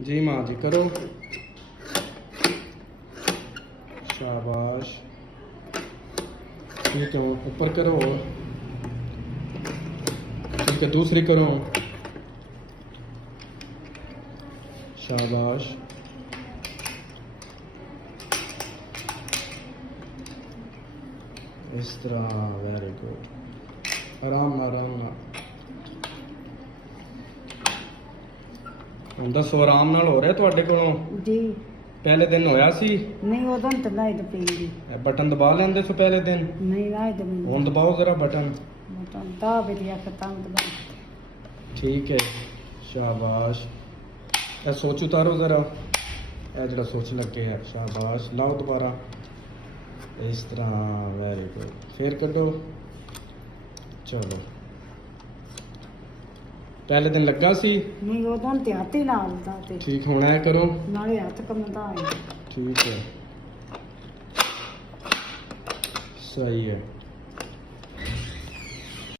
जी माँ जी, करो। शाबाश। ठीक है, ऊपर करो। ठीक है, दूसरी करो। शाबाश। इस तरह, वेरी गुड। आराम आराम ना। ਹੁਣ ਦੱਸੋ, ਆਰਾਮ ਨਾਲ ਹੋ ਰਿਹਾ ਤੁਹਾਡੇ ਕੋਲੋਂ? ਜੀ ਪਹਿਲੇ ਦਿਨ ਹੋਇਆ ਸੀ? ਨਹੀਂ ਉਦੋਂ ਤਾਂ ਲਾਈਟ ਪਈ ਬਟਨ ਦਬਾ ਲੈਂਦੇ ਸੋ ਪਹਿਲੇ ਦਿਨ? ਨਹੀਂ ਲਾਈਟ ਨਹੀਂ ਹੁਣ ਦਬਾਓ ਜ਼ਰਾ ਬਟਨ। ਤਾਂ ਦਾ ਬੇਟਿਆ ਖਤਮ ਦਬਾ ਠੀਕ ਹੈ, ਸ਼ਾਬਾਸ਼। ਇਹ ਸੋਚ ਉਤਾਰੋ ਜ਼ਰਾ, ਇਹ ਜਿਹੜਾ ਸੋਚ ਲੱਗੇ ਹੈ। ਸ਼ਾਬਾਸ਼, ਲਾਓ ਦੁਬਾਰਾ ਇਸ ਤਰ੍ਹਾਂ, ਵੈਰੀ ਗੁੱਡ। ਫੇਰ ਕੱਢੋ। ਚਲੋ, ਪਹਿਲੇ ਦਿਨ ਲੱਗਾ ਸੀ? ਨਹੀਂ ਉਦੋਂ ਤੇ ਹੱਥ ਹੀ ਨਾਲ ਦਾ ਤੇ ਠੀਕ, ਹੁਣ ਐ ਕਰੋ। ਨਾਲੇ ਹੱਥ ਕੰਮਦਾ ਹੈ। ठीक है, सही है।